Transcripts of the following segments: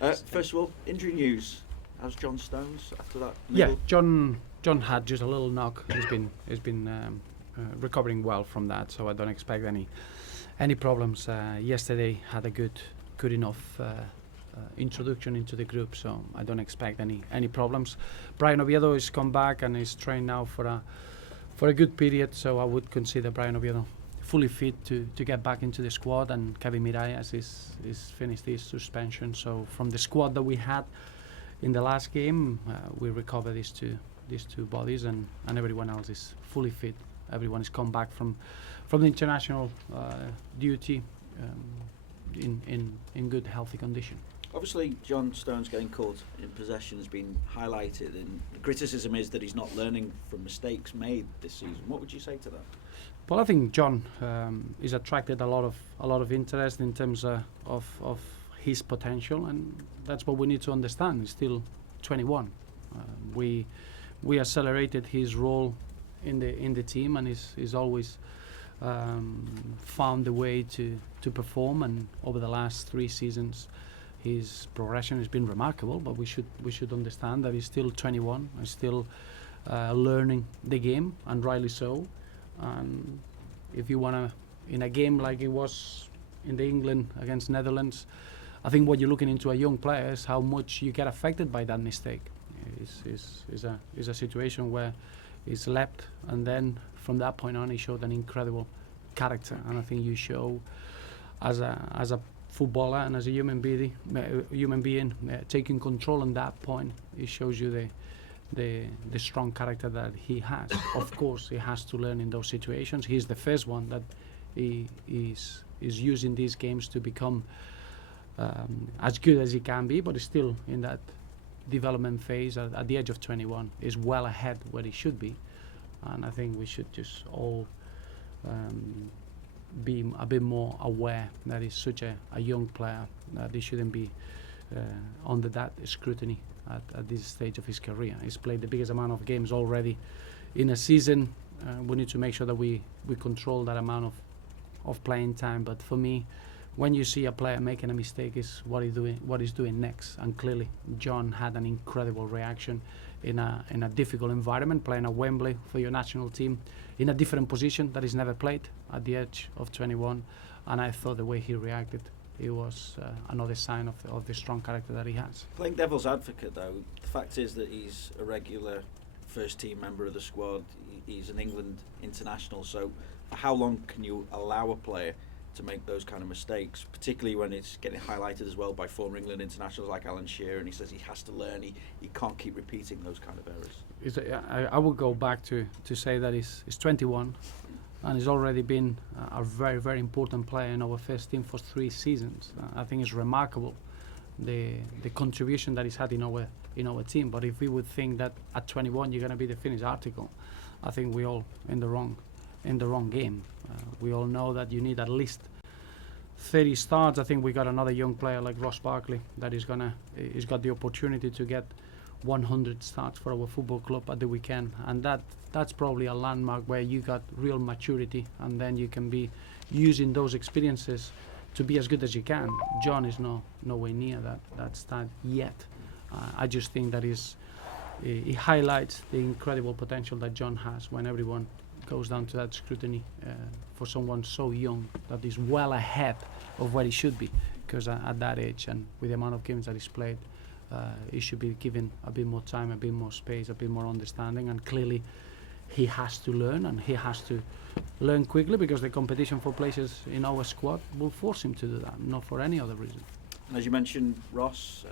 First of all, injury news. How's John Stones after that? Yeah, John had just a little knock. He's been recovering well from that, so I don't expect any problems. Yesterday had a good enough introduction into the group, so I don't expect any problems. Brian Oviedo has come back and is trained now for a good period, so I would consider Brian Oviedo fully fit to get back into the squad, and Kevin Mirallas is finished his suspension. So from the squad that we had in the last game, we recovered these two bodies, and everyone else is fully fit. Everyone has come back from the international duty in good, healthy condition. Obviously, John Stones getting caught in possession has been highlighted, and the criticism is that he's not learning from mistakes made this season. What would you say to that? Well, I think John is attracted a lot of interest in terms of his potential, and that's what we need to understand. He's still 21. We accelerated his role in the team, and he's always found a way to perform. And over the last 3 seasons, his progression has been remarkable. But we should understand that he's still 21. He's still learning the game, and rightly so. And if you want to, in a game like it was in the England against Netherlands, I think what you're looking into a young player is how much you get affected by that mistake. Is a situation where he's leapt, and then from that point on he showed an incredible character. And I think you show as a footballer and as a human being taking control on that point. It shows you the strong character that he has. Of course, he has to learn in those situations. He's the first one that he is using these games to become as good as he can be, but he's still in that development phase. At the age of 21, is well ahead where he should be, and I think we should just all be a bit more aware that he's such a young player, that he shouldn't be under that scrutiny at this stage of his career. He's played the biggest amount of games already in a season. We need to make sure that we control that amount of playing time. But for me, when you see a player making a mistake, is what he's doing next. And clearly, John had an incredible reaction in a difficult environment, playing at Wembley for your national team, in a different position that he's never played at the age of 21. And I thought the way he reacted, it was another sign of the strong character that he has. Playing devil's advocate, though, the fact is that he's a regular first-team member of the squad. He's an England international. So for how long can you allow a player to make those kind of mistakes, particularly when it's getting highlighted as well by former England internationals like Alan Shearer, and he says he has to learn, he can't keep repeating those kind of errors? I would go back to say that he's 21, and he's already been a very, very important player in our first team for 3 seasons. I think it's remarkable the contribution that he's had in our team. But if we would think that at 21 you're going to be the finished article, I think we're all in the wrong game. We all know that you need at least 30 starts. I think we got another young player like Ross Barkley that he's got the opportunity to get 100 starts for our football club at the weekend, and that's probably a landmark where you got real maturity, and then you can be using those experiences to be as good as you can. John is nowhere near that start yet. I just think that he highlights the incredible potential that John has when everyone goes down to that scrutiny for someone so young, that is well ahead of where he should be, because at that age and with the amount of games that he's played, he should be given a bit more time, a bit more space, a bit more understanding. And clearly he has to learn, and he has to learn quickly, because the competition for places in our squad will force him to do that, not for any other reason. And as you mentioned, Ross,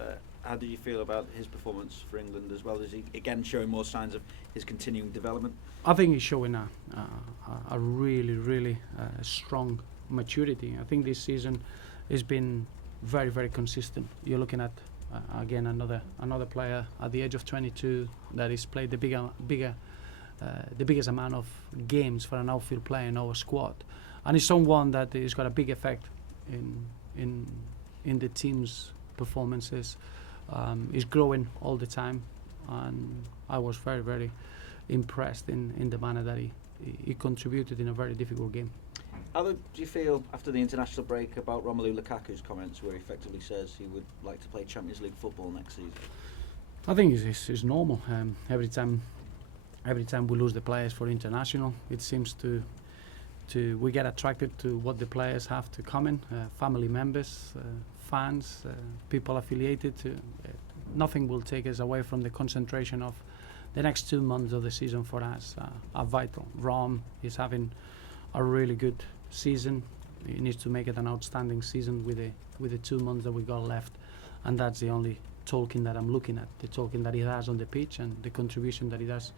how did you feel about his performance for England as well? Is he again showing more signs of his continuing development? I think he's showing a really, really strong maturity. I think this season has been very, very consistent. You're looking at again another player at the age of 22 that has played the biggest amount of games for an outfield player in our squad, and he's someone that has got a big effect in the team's performances. He's growing all the time, and I was very, very impressed in the manner that he contributed in a very difficult game. How do you feel after the international break about Romelu Lukaku's comments, where he effectively says he would like to play Champions League football next season? I think it's normal. Every time we lose the players for international, it seems to we get attracted to what the players have to comment. Family members, fans, people affiliated to. Nothing will take us away from the concentration of the next 2 months of the season for us. Are vital. Rom is having a really good season. He needs to make it an outstanding season with the 2 months that we got left, and that's the only talking that I'm looking at. The talking that he has on the pitch and the contribution that he does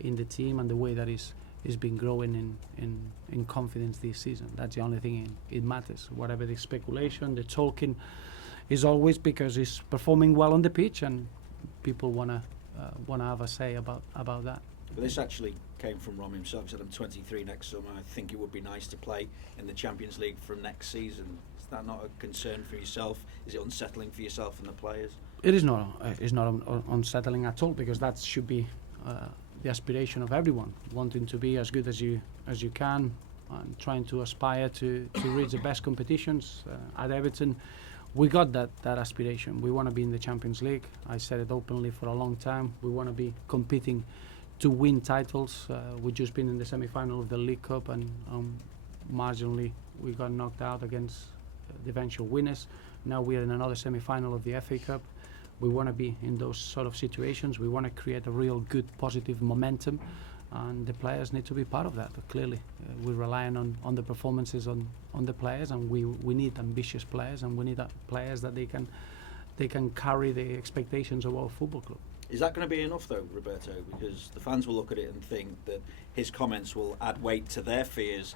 in the team and the way that he's been growing in confidence this season. That's the only thing it matters. Whatever the speculation, the talking is always because he's performing well on the pitch and people wanna have a say about that. But this actually came from Rom himself. He said, I'm 23 next summer. I think it would be nice to play in the Champions League from next season. Is that not a concern for yourself? Is it unsettling for yourself and the players? It is not. It's not unsettling at all, because that should be the aspiration of everyone, wanting to be as good as you can and trying to aspire to reach the best competitions. At Everton, we got that aspiration. We want to be in the Champions League. I said it openly for a long time. We want to be competing to win titles. We've just been in the semi-final of the League Cup, and marginally we got knocked out against the eventual winners. Now we're in another semi-final of the FA Cup. We want to be in those sort of situations. We want to create a real good, positive momentum, and the players need to be part of that. Clearly, we're relying on the performances on the players, and we need ambitious players, and we need players that they can carry the expectations of our football club. Is that going to be enough, though, Roberto? Because the fans will look at it and think that his comments will add weight to their fears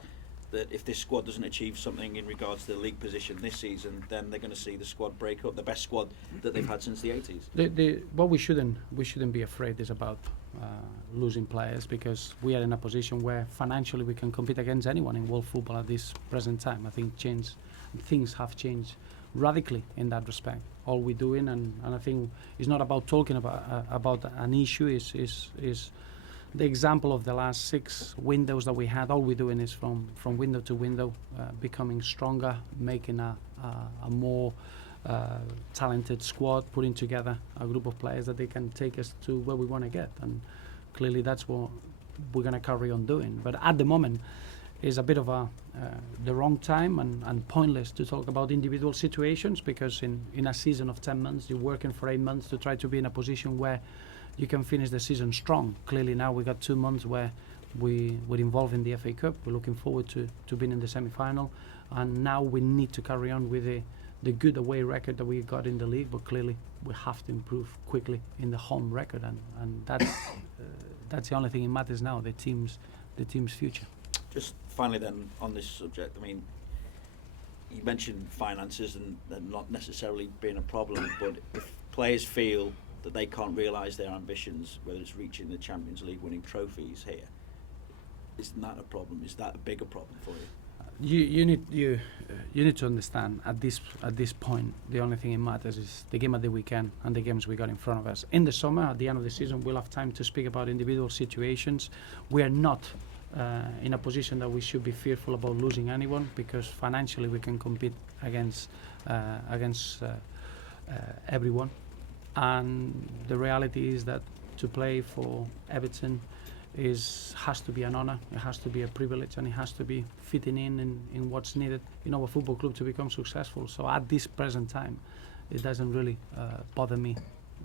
that if this squad doesn't achieve something in regards to the league position this season, then they're going to see the squad break up, the best squad that they've had since the 80s. What we shouldn't be afraid is about losing players, because we are in a position where financially we can compete against anyone in world football at this present time. I think things have changed radically in that respect. All we're doing, and I think it's not about talking about an issue, is the example of the last 6 windows that we had. All we're doing is from window to window, becoming stronger, making a more talented squad, putting together a group of players that they can take us to where we want to get. And clearly that's what we're going to carry on doing. But at the moment, it's a bit of the wrong time and pointless to talk about individual situations, because in a season of 10 months, you're working for 8 months to try to be in a position where you can finish the season strong. Clearly now we got 2 months where we're involved in the FA Cup. We're looking forward to being in the semi-final, and now we need to carry on with the good away record that we got in the league, but clearly we have to improve quickly in the home record, and that's the only thing that matters now, the team's future. Just finally then, on this subject, I mean, you mentioned finances and not necessarily being a problem, but if players feel that they can't realise their ambitions, whether it's reaching the Champions League, winning trophies here, isn't that a problem? Is that a bigger problem for you? You need to understand at this point, the only thing that matters is the game at the weekend and the games we got in front of us. In the summer, at the end of the season, we'll have time to speak about individual situations. We are not in a position that we should be fearful about losing anyone, because financially we can compete against everyone. And the reality is that to play for Everton has to be an honour, it has to be a privilege, and it has to be fitting in what's needed in our football club to become successful. So at this present time, it doesn't really bother me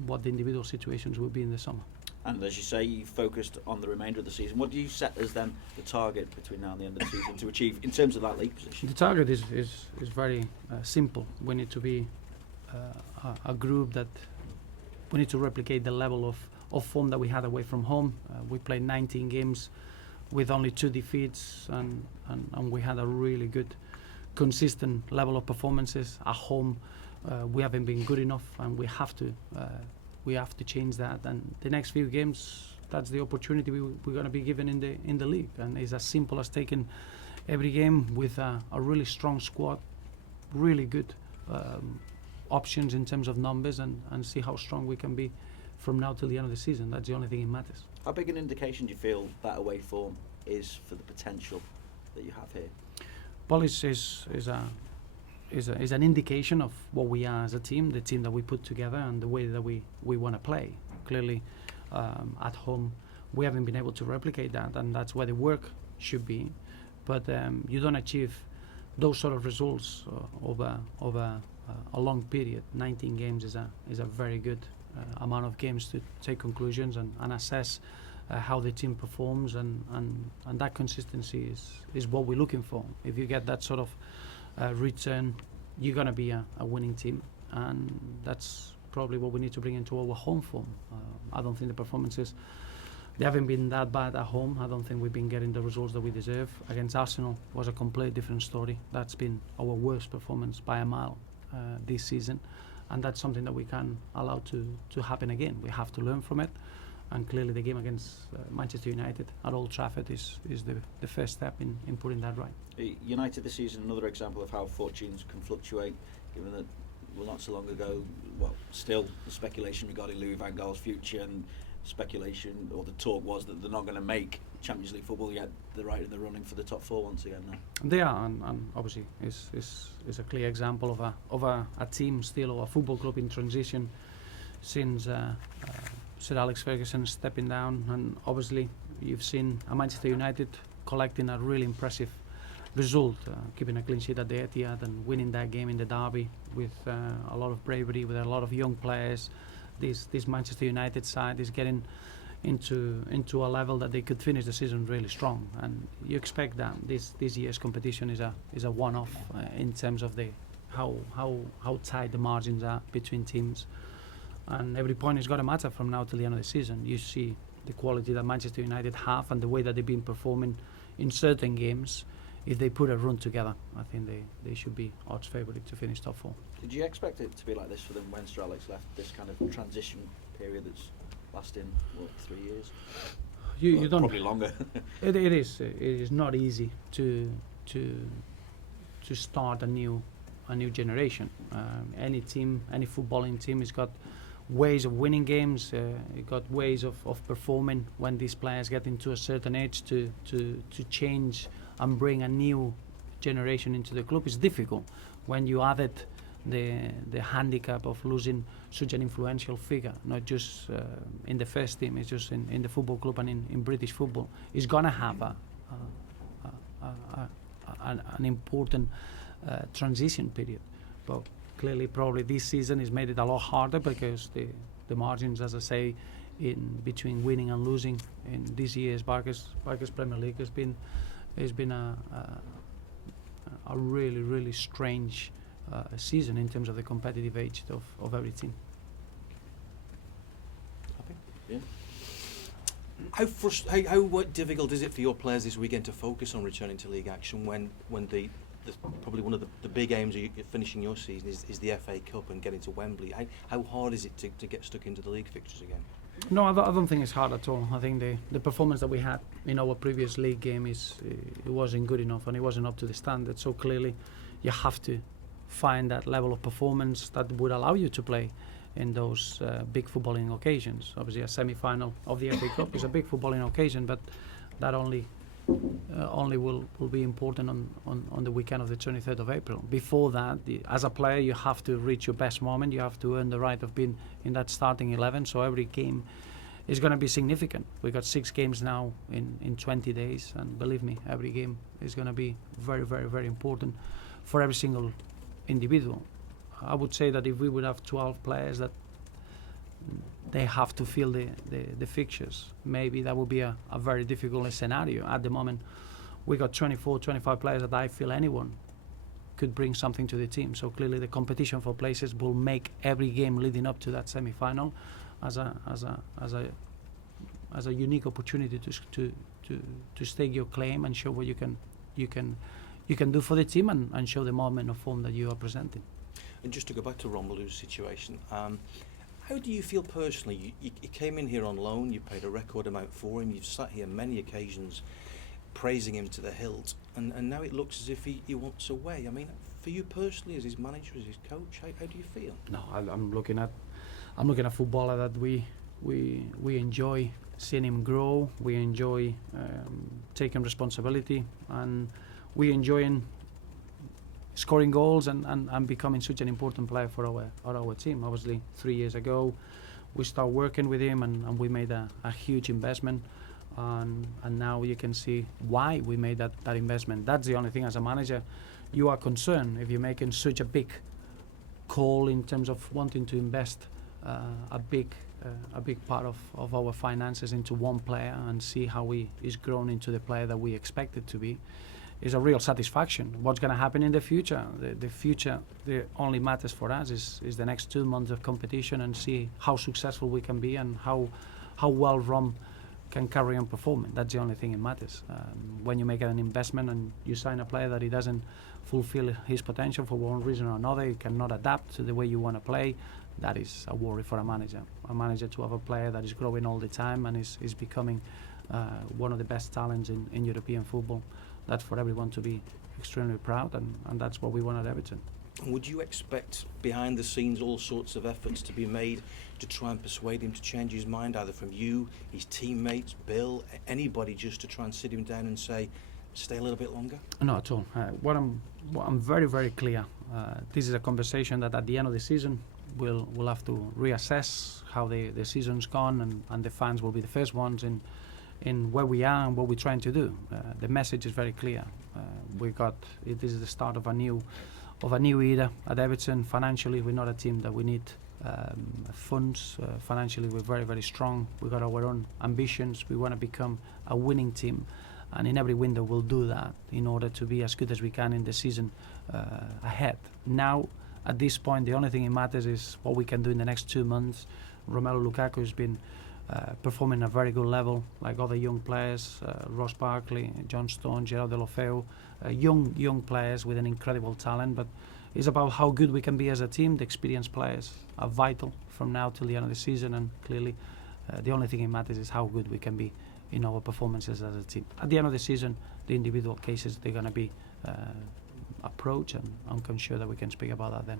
what the individual situations will be in the summer. And as you say, you focused on the remainder of the season. What do you set as then the target between now and the end of the season to achieve in terms of that league position? The target is very simple. We need to be a group that we need to replicate the level of form that we had away from home. We played 19 games with only 2 defeats, and we had a really good, consistent level of performances. At home, we haven't been good enough, and we have to change that. And the next few games, that's the opportunity we're going to be given in the league. And it's as simple as taking every game with a really strong squad, really good options in terms of numbers, and see how strong we can be from now till the end of the season. That's the only thing that matters. How big an indication do you feel that away form is for the potential that you have here? Polish is an indication of what we are as a team, the team that we put together, and the way that we want to play. Clearly, at home, we haven't been able to replicate that, and that's where the work should be. But you don't achieve those sort of results over a long period. 19 games is a very good amount of games to take conclusions and assess how the team performs, and that consistency is what we're looking for. If you get that sort of return, you're going to be a winning team, and that's probably what we need to bring into our home form. I don't think the performances, they haven't been that bad at home. I don't think we've been getting the results that we deserve. Against Arsenal was a completely different story. That's been our worst performance by a mile this season, and that's something that we can't allow to happen again. We have to learn from it, and clearly the game against Manchester United at Old Trafford is the first step in putting that right. United this season, another example of how fortunes can fluctuate, given that, well, not so long ago, still the speculation regarding Louis van Gaal's future, and speculation, or the talk was that they're not going to make Champions League football, yet they're right in the running for the top four once again now. They are, and obviously is a clear example of a team still, or a football club in transition since Sir Alex Ferguson stepping down, and obviously you've seen a Manchester United collecting a really impressive result, keeping a clean sheet at the Etihad and winning that game in the derby with a lot of bravery, with a lot of young players. This Manchester United side is getting into a level that they could finish the season really strong, and you expect that this year's competition is a one-off in terms of how tight the margins are between teams, and every point is going to matter from now till the end of the season. You see the quality that Manchester United have and the way that they've been performing in certain games. If they put a run together, I think they should be odds favourite to finish top four. Did you expect it to be like this for them when Sir Alex left, this kind of transition period that's lasting, 3 years? You don't, probably longer. It is not easy to start a new generation. Any team, any footballing team has got ways of winning games, got ways of performing when these players get into a certain age to change and bring a new generation into the club. Is difficult when you added the handicap of losing such an influential figure, not just in the first team, it's just in the football club and in British football. It's going to have an important transition period. But clearly, probably this season has made it a lot harder because the margins, as I say, in between winning and losing in this year's Barker's Premier League has been a really strange season in terms of the competitive edge of every team. Happy? Yeah. How difficult is it for your players this weekend to focus on returning to league action when probably one of the big aims of finishing your season is the FA Cup and getting to Wembley? How hard is it to get stuck into the league fixtures again? No, I don't think it's hard at all. I think the performance that we had in our previous league game it wasn't good enough, and it wasn't up to the standard. So clearly, you have to find that level of performance that would allow you to play in those big footballing occasions. Obviously, a semi-final of the FA Cup is a big footballing occasion, but that only will be important on the weekend of the 23rd of April. Before that, as a player, you have to reach your best moment. You have to earn the right of being in that starting 11. So every game is going to be significant. We got 6 games now in 20 days, and believe me, every game is going to be very, very, very important for every single individual. I would say that if we would have 12 players that they have to fill the fixtures, maybe that would be a very difficult scenario. At the moment, we got 24, 25 players that I feel anyone could bring something to the team. So clearly the competition for places will make every game leading up to that semi-final as a unique opportunity to stake your claim and show what you can do for the team and show the moment of form that you are presenting. And just to go back to Romelu's situation, how do you feel personally? You came in here on loan, you paid a record amount for him, you've sat here many occasions praising him to the hilt, and now it looks as if he wants away. I mean, for you personally, as his manager, as his coach, how do you feel? No, I'm looking at a footballer that we enjoy seeing him grow, we enjoy taking responsibility, and we enjoying scoring goals and becoming such an important player for our team. Obviously, 3 years ago, we started working with him and we made a huge investment. And now you can see why we made that investment. That's the only thing as a manager you are concerned if you're making such a big call in terms of wanting to invest a big part of our finances into one player and see how he's grown into the player that we expected to be. Is a real satisfaction. What's going to happen in the future? The future, the only matters for us is the next 2 months of competition and see how successful we can be and how well Rom can carry on performing. That's the only thing that matters. When you make an investment and you sign a player that he doesn't fulfill his potential for one reason or another, he cannot adapt to the way you want to play, that is a worry for a manager. A manager to have a player that is growing all the time and is becoming one of the best talents in European football. That's for everyone to be extremely proud, and that's what we want at Everton. Would you expect behind the scenes all sorts of efforts to be made to try and persuade him to change his mind, either from you, his teammates, Bill, anybody, just to try and sit him down and say, stay a little bit longer? Not at all. What I'm very, very clear. This is a conversation that at the end of the season we'll have to reassess how the season's gone, and the fans will be the first ones in where we are and what we're trying to do. The message is very clear. This is the start of a new era at Everton. Financially, we're not a team that we need funds. Financially, we're very, very strong. We've got our own ambitions. We want to become a winning team, and in every window we'll do that in order to be as good as we can in the season ahead. Now, at this point, the only thing that matters is what we can do in the next 2 months. Romelu Lukaku has been performing at a very good level, like other young players, Ross Barkley, John Stone, Gerard Deulofeu, young players with an incredible talent. But it's about how good we can be as a team. The experienced players are vital from now till the end of the season, and clearly the only thing that matters is how good we can be in our performances as a team. At the end of the season, the individual cases, they're going to be approached, and I'm sure that we can speak about that then.